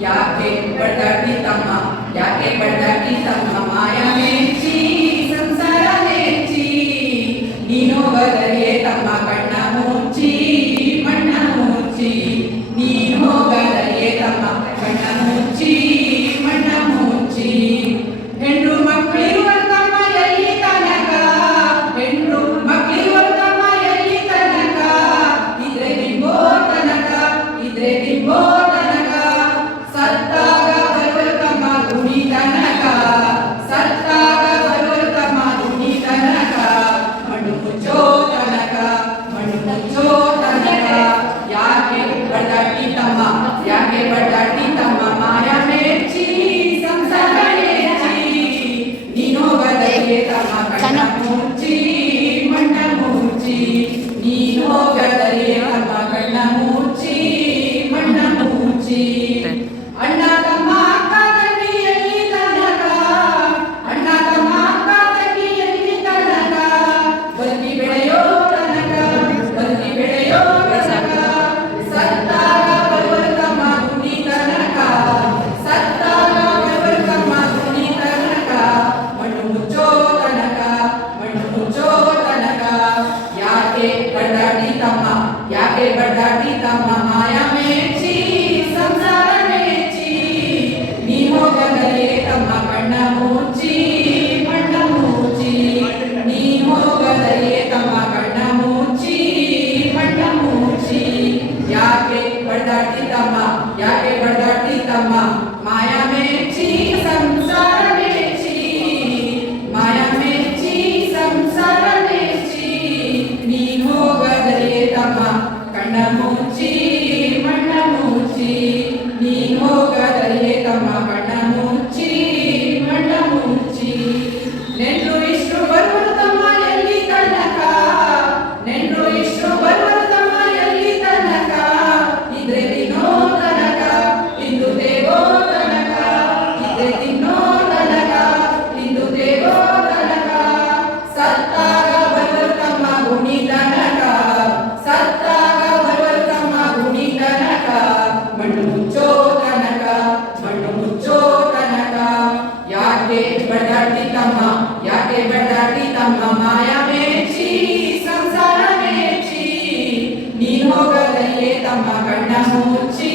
ಯಾಕೆ ಬಡಾಟಿ ತಮ್ಮ ಯಾಕೆ ಬಡಾಟಿ ತಮ್ಮ ಮಾಯಾ Brahma, Yagya Bhattati आगे बढ़ाती तम माया में छी, संसार में छी। नीहो गगले तम पण्ण मूची पण्ण मूची। नीहो गगले तम पण्ण मूची पण्ण मूची। याके बढ़ाती तम याके बढ़ाती तम You. ಸಂಸಾರ ಮೇಚಿ ನೀನ್ ಹೋಗಲೇ ತಮ್ಮ ಕಣ್ಣ ಮುಚ್ಚಿ